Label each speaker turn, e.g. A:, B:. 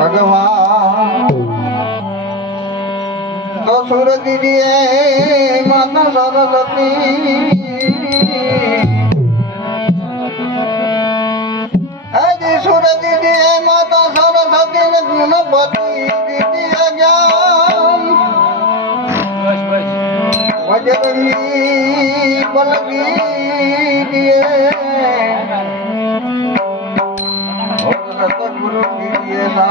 A: ભગવા તો સુરતી દી એ માતાનો રાન થતી એ દી સુરતી દી એ માતાનો રાન થતી ન ન પતી વિન્યા ગજ વજે તની પલગી એ কত গুরু ফিরিয়ে না